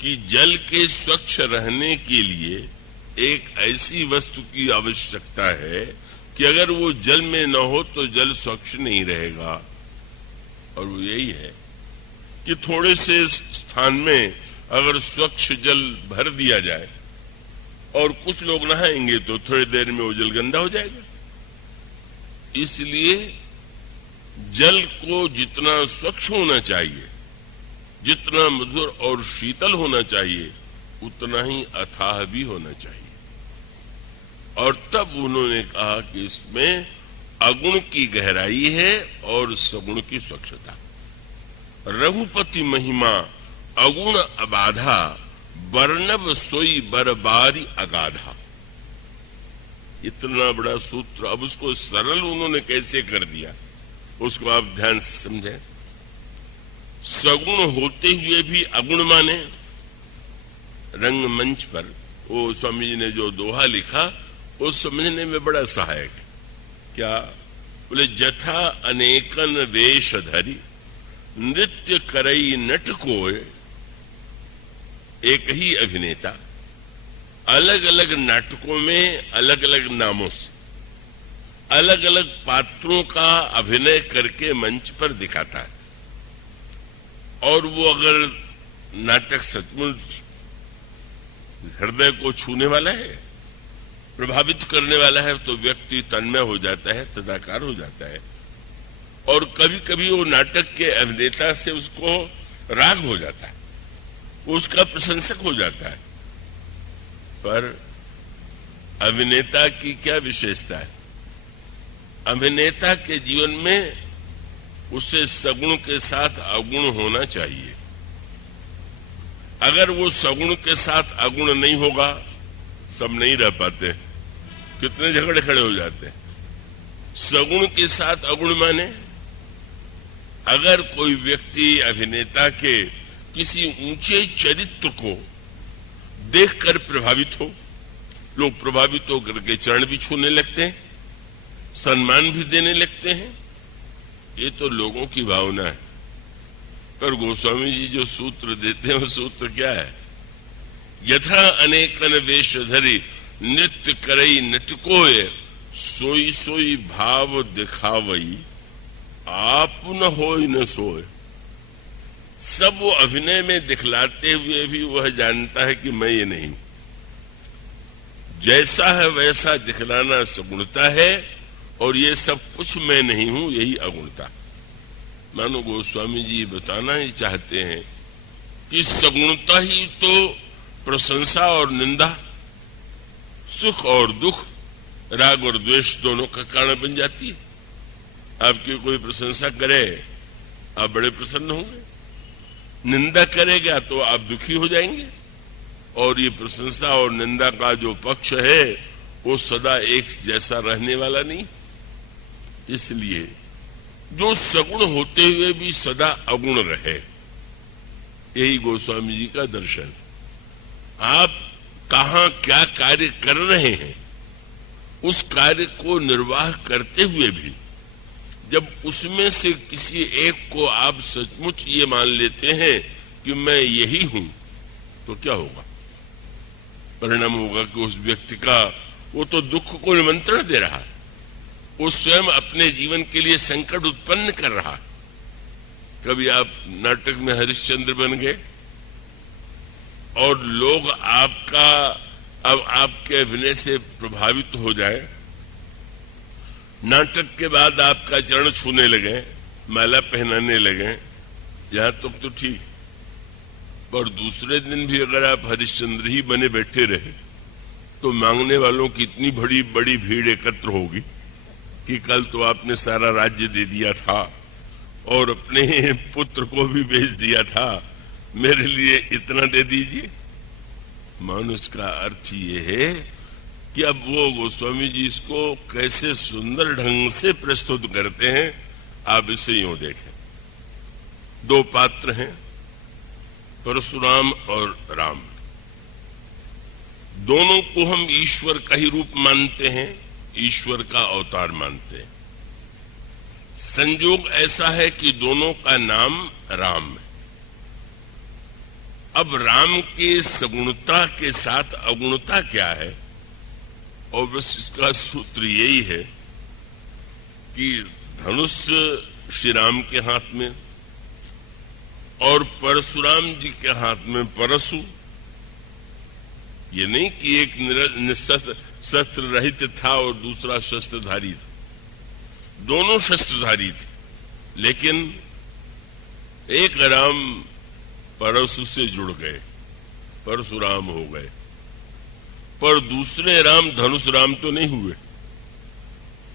कि जल के स्वच्छ रहने के लिए एक ऐसी वस्तु की आवश्यकता है कि अगर वो जल में न हो तो जल स्वच्छ नहीं रहेगा। और वो यही है कि थोड़े से स्थान में अगर स्वच्छ जल भर दिया जाए और कुछ लोग नहाएंगे तो थोड़ी देर में वो जल गंदा हो जाएगा। इसलिए जल को जितना स्वच्छ होना चाहिए, जितना मधुर और शीतल होना चाहिए, उतना ही अथाह भी होना चाहिए। और तब उन्होंने कहा कि इसमें अगुण की गहराई है और सगुण की स्वच्छता। रघुपति महिमा अगुण अबाधा, वर्णव सोई बरबारी अगाधा। इतना बड़ा सूत्र, अब उसको सरल उन्होंने कैसे कर दिया उसको आप ध्यान से समझें। सगुण होते हुए भी अगुण माने। रंगमंच पर वो स्वामी जी ने जो दोहा लिखा वो समझने में बड़ा सहायक है। क्या बोले, जथा अनेकन वेश धरी, नृत्य करई नट कोय। एक ही अभिनेता अलग अलग नाटकों में अलग अलग नामों से अलग अलग पात्रों का अभिनय करके मंच पर दिखाता है। और वो अगर नाटक सचमुच हृदय को छूने वाला है, प्रभावित करने वाला है, तो व्यक्ति तन्मय हो जाता है, तदाकार हो जाता है। और कभी कभी वो नाटक के अभिनेता से उसको राग हो जाता है, वो उसका प्रशंसक हो जाता है। पर अभिनेता की क्या विशेषता है? अभिनेता के जीवन में उसे सगुण के साथ अगुण होना चाहिए। अगर वो सगुण के साथ अगुण नहीं होगा, सब नहीं रह पाते, कितने झगड़े खड़े हो जाते हैं। सगुण के साथ अगुण माने, अगर कोई व्यक्ति अभिनेता के किसी ऊंचे चरित्र को देखकर प्रभावित हो, लोग प्रभावित होकर के चरण भी छूने लगते हैं, सम्मान भी देने लगते हैं, ये तो लोगों की भावना है। पर गोस्वामी जी जो सूत्र देते हैं वो सूत्र क्या है? यथा अनेकन वेश धरी, नृत्य करई नटकोय, सोई सोई भाव दिखावई, आप न होय न सोय। सब वो अभिनय में दिखलाते हुए भी वह जानता है कि मैं ये नहीं। जैसा है वैसा दिखलाना सगुणता है, और ये सब कुछ मैं नहीं हूं, यही अगुणता। मानो गोस्वामी जी बताना ही चाहते हैं कि सगुणता ही तो प्रशंसा और निंदा, सुख और दुख, राग और द्वेष दोनों का कारण बन जाती है। आपकी कोई प्रशंसा करे आप बड़े प्रसन्न होंगे, निंदा करेगा तो आप दुखी हो जाएंगे। और ये प्रशंसा और निंदा का जो पक्ष है वो सदा एक जैसा रहने वाला नहीं। इसलिए जो सगुण होते हुए भी सदा अगुण रहे, यही गोस्वामी जी का दर्शन। आप कहां क्या कार्य कर रहे हैं, उस कार्य को निर्वाह करते हुए भी जब उसमें से किसी एक को आप सचमुच ये मान लेते हैं कि मैं यही हूं, तो क्या होगा? परिणाम होगा कि उस व्यक्ति का वो तो दुख को निमंत्रण दे रहा है, वो स्वयं अपने जीवन के लिए संकट उत्पन्न कर रहा है। कभी आप नाटक में हरिश्चंद्र बन गए और लोग आपके अभिनय से प्रभावित हो जाए, नाटक के बाद आपका चरण छूने लगे, माला पहनाने लगे, यहां तक तो ठीक। और दूसरे दिन भी अगर आप हरिश्चंद्र ही बने बैठे रहे तो मांगने वालों की इतनी बड़ी बड़ी भीड़ एकत्र होगी कि कल तो आपने सारा राज्य दे दिया था और अपने पुत्र को भी भेज दिया था, मेरे लिए इतना दे दीजिए। मानुष का अर्थ ये है कि अब वो गोस्वामी जी इसको कैसे सुंदर ढंग से प्रस्तुत करते हैं, आप इसे यूं देखें। दो पात्र हैं, परशुराम और राम। दोनों को हम ईश्वर का ही रूप मानते हैं, ईश्वर का अवतार मानते हैं। संयोग ऐसा है कि दोनों का नाम राम है। अब राम के सगुणता के साथ अगुणता क्या है, और बस इसका सूत्र यही है कि धनुष श्री राम के हाथ में और परशुराम जी के हाथ में परशु। ये नहीं कि एक शस्त्र रहित था और दूसरा शस्त्रधारी था, दोनों शस्त्रधारी थे, लेकिन एक राम परशु से जुड़ गए, परशुराम हो गए, पर दूसरे राम धनुष राम तो नहीं हुए।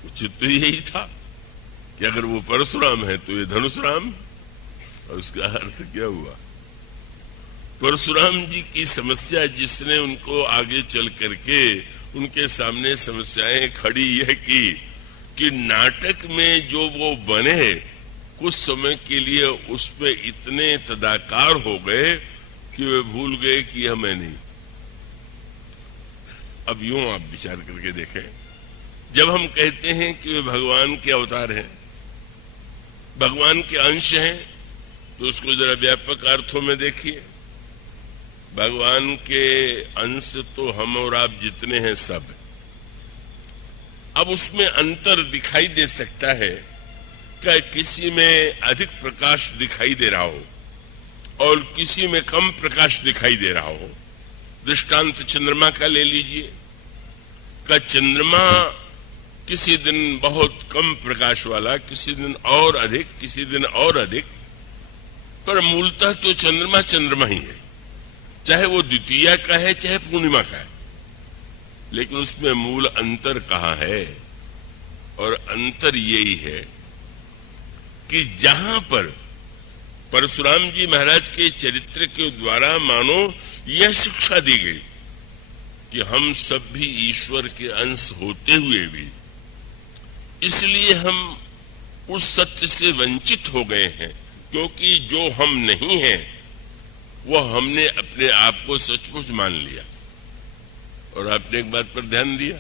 उचित तो यही था कि अगर वो परशुराम है तो ये धनुष राम। और उसका अर्थ क्या हुआ? परशुराम जी की समस्या जिसने उनको आगे चल करके उनके सामने समस्याएं खड़ी यह की कि नाटक में जो वो बने कुछ समय के लिए उसमें इतने तदाकार हो गए कि वे भूल गए कि यह मैं नहीं। अब यूं आप विचार करके देखें, जब हम कहते हैं कि वे भगवान के अवतार हैं, भगवान के अंश हैं, तो उसको जरा व्यापक अर्थों में देखिए। भगवान के अंश तो हम और आप जितने हैं सब। अब उसमें अंतर दिखाई दे सकता है कि किसी में अधिक प्रकाश दिखाई दे रहा हो और किसी में कम प्रकाश दिखाई दे रहा हो। दृष्टांत चंद्रमा का ले लीजिए। का चंद्रमा किसी दिन बहुत कम प्रकाश वाला, किसी दिन और अधिक, किसी दिन और अधिक, पर मूलतः तो चंद्रमा चंद्रमा ही है, चाहे वो द्वितीया का है चाहे पूर्णिमा का है। लेकिन उसमें मूल अंतर कहाँ है? और अंतर यही है कि जहां पर परशुराम जी महाराज के चरित्र के द्वारा मानो यह शिक्षा दी गई कि हम सब भी ईश्वर के अंश होते हुए भी इसलिए हम उस सत्य से वंचित हो गए हैं, क्योंकि जो हम नहीं हैं वह हमने अपने आप को सचमुच मान लिया। और आपने एक बात पर ध्यान दिया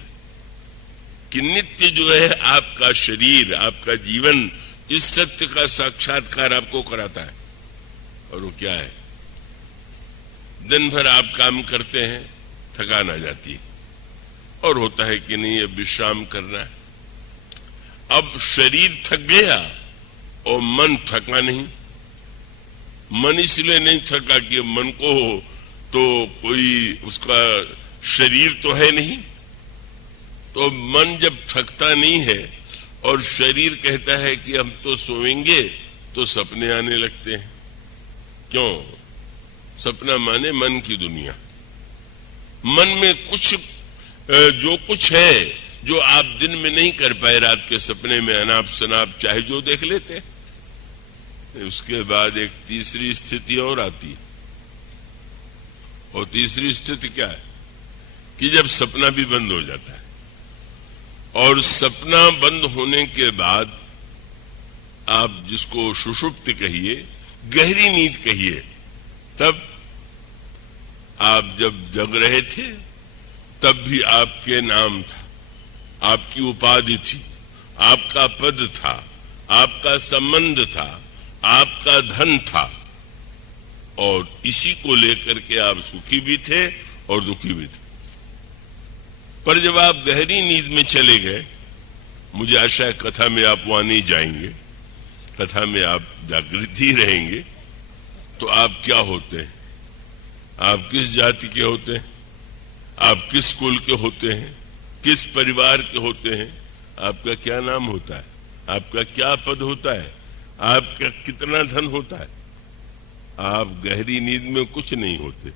कि नित्य जो है आपका शरीर, आपका जीवन इस सत्य का साक्षात्कार आपको कराता है। और वो क्या है? दिन भर आप काम करते हैं, थकान आ जाती है और होता है कि नहीं अब विश्राम करना है। अब शरीर थक गया और मन थका नहीं। मन इसलिए नहीं थका कि मन को तो कोई उसका शरीर तो है नहीं, तो मन जब थकता नहीं है और शरीर कहता है कि हम तो सोएंगे, तो सपने आने लगते हैं। क्यों? सपना माने मन की दुनिया। मन में कुछ जो कुछ है जो आप दिन में नहीं कर पाए, रात के सपने में अनाप शनाप चाहे जो देख लेते हैं। उसके बाद एक तीसरी स्थिति और आती है, और तीसरी स्थिति क्या है कि जब सपना भी बंद हो जाता है, और सपना बंद होने के बाद आप जिसको सुषुप्ति कहिए, गहरी नींद कहिए, तब आप जब जग रहे थे तब भी आपके नाम था, आपकी उपाधि थी, आपका पद था, आपका संबंध था, आपका धन था, और इसी को लेकर के आप सुखी भी थे और दुखी भी थे। पर जब आप गहरी नींद में चले गए, मुझे आशा है कथा में आप वहां नहीं जाएंगे, कथा में आप जागृत ही रहेंगे, तो आप क्या होते हैं? आप किस जाति के होते हैं? आप किस कुल के होते हैं? किस परिवार के होते हैं? आपका क्या नाम होता है? आपका क्या पद होता है? आपका कितना धन होता है? आप गहरी नींद में कुछ नहीं होते।